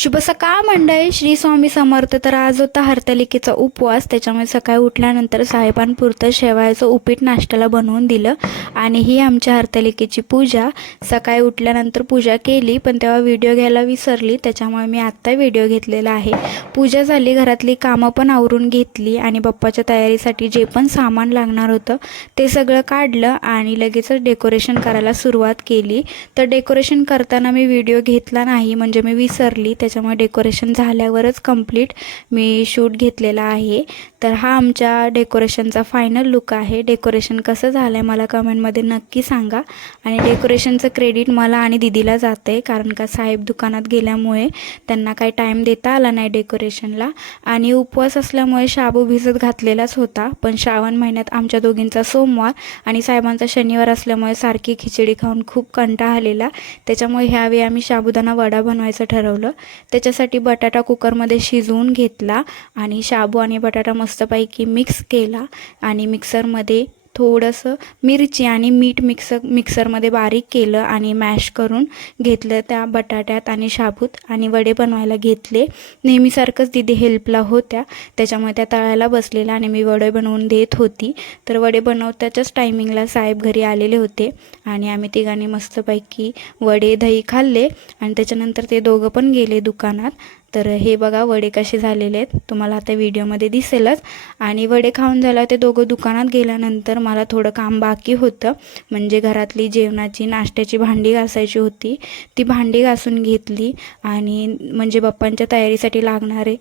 शुभ सकाळ मंडळी, श्री स्वामी समर्थ. तर आज होता हरतालिकेचा उपवास, त्याच्यामुळे सकाळी उठल्यानंतर साहेबांपुरतं शेवाळ्याचं उपीट नाश्त्याला बनवून दिलं. आणि ही आमच्या हरतालिकेची पूजा. सकाळी उठल्यानंतर पूजा केली, पण तेव्हा व्हिडिओ घ्यायला विसरली, त्याच्यामुळे मी आत्ता व्हिडिओ घेतलेला आहे. पूजा झाली, घरातली कामं पण आवरून घेतली आणि बाप्पाच्या तयारीसाठी जे पण सामान लागणार होतं ते सगळं काढलं आणि लगेचच डेकोरेशन करायला सुरुवात केली. तर डेकोरेशन करताना मी व्हिडिओ घेतला नाही, म्हणजे मी विसरली, त्याच्यामुळे डेकोरेशन झाल्यावरच कंप्लीट मी शूट घेतलेला आहे. तर हा आमच्या डेकोरेशनचा फायनल लुक आहे. डेकोरेशन कसं झालं आहे मला कमेंटमध्ये नक्की सांगा. आणि डेकोरेशनचं क्रेडिट मला आणि दीदीला जातं आहे, कारण का साहेब दुकानात गेल्यामुळे त्यांना काही टाईम देता आला नाही डेकोरेशनला. आणि उपवास असल्यामुळे शाबू भिजत घातलेलाच होता, पण श्रावण महिन्यात आमच्या दोघींचा सोमवार आणि साहेबांचा शनिवार असल्यामुळे सारखी खिचडी खाऊन खूप कंटाळा आलेला, त्याच्यामुळे ह्यावेळी आम्ही साबुदाणा वडा बनवायचं ठरवलं. त्याच्यासाठी बटाटा कुकरमध्ये शिजवून घेतला आणि शाबू आणि बटाटा मस्तपैकी मिक्स केला आणि मिक्सरमध्ये थोडंसं मिरची आणि मीठ मिक्सरमध्ये बारीक केलं आणि मॅश करून घेतलं त्या बटाट्यात आणि शाबूत, आणि वडे बनवायला घेतले. नेहमीसारखंच दीदी हेल्पला होत्या, त्याच्यामुळे त्या तळायला बसलेल्या आणि मी वडे बनवून देत होती. तर वडे बनवताच्याच टायमिंगला साहेब घरी आलेले होते आणि आम्ही तिघांनी मस्तपैकी वडे दही खाल्ले आणि त्याच्यानंतर ते दोघं पण गेले दुकानात. तर हे बघा वडे कसे झालेले आहेत, तुम्हाला आता व्हिडिओमध्ये दिसेलच. आणि वडे खाऊन झालं ते दोघं दुकानात गेल्यानंतर मला थोडं काम बाकी होतं, म्हणजे घरातली जेवणाची नाश्त्याची भांडी घासायची होती. ती भांडी घासून घेतली आणि म्हणजे बाप्पांच्या तयारीसाठी लागणारे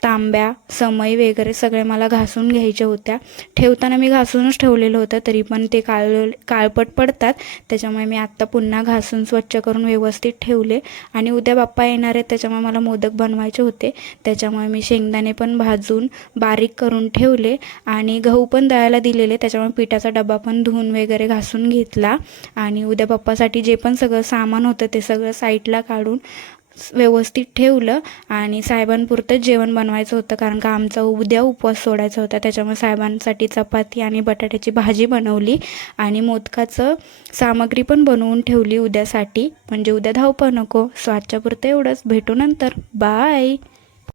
तांब्या समई वगैरे सगळे मला घासून घ्यायच्या होत्या. ठेवताना मी घासूनच ठेवलेलं होतं, तरी पण ते काळपट पडतात, त्याच्यामुळे मी आत्ता पुन्हा घासून स्वच्छ करून व्यवस्थित ठेवले. आणि उद्या बाप्पा येणार आहेत, त्याच्यामुळे मला मोदक बनवायचे होते, त्याच्यामुळे मी शेंगदाणे पण भाजून बारीक करून ठेवले आणि गहू पण दळायला दिलेले, त्याच्यामुळे पिठाचा डबा पण धुवून वगैरे घासून घेतला. आणि उद्या बाप्पासाठी जे पण सगळं सामान होतं ते सगळं साईडला काढून व्यवस्थित ठेवलं. आणि साहेबांपुरतं जेवण बनवायचं होतं, कारण का आमचा उद्या उपवास सोडायचा होता, त्याच्यामुळे साहेबांसाठी चपाती आणि बटाट्याची भाजी बनवली आणि मोदकाचं सामग्री पण बनवून ठेवली उद्यासाठी, म्हणजे उद्या धावपळ नको. सो आजच्यापुरतं एवढंच, भेटू नंतर, बाय.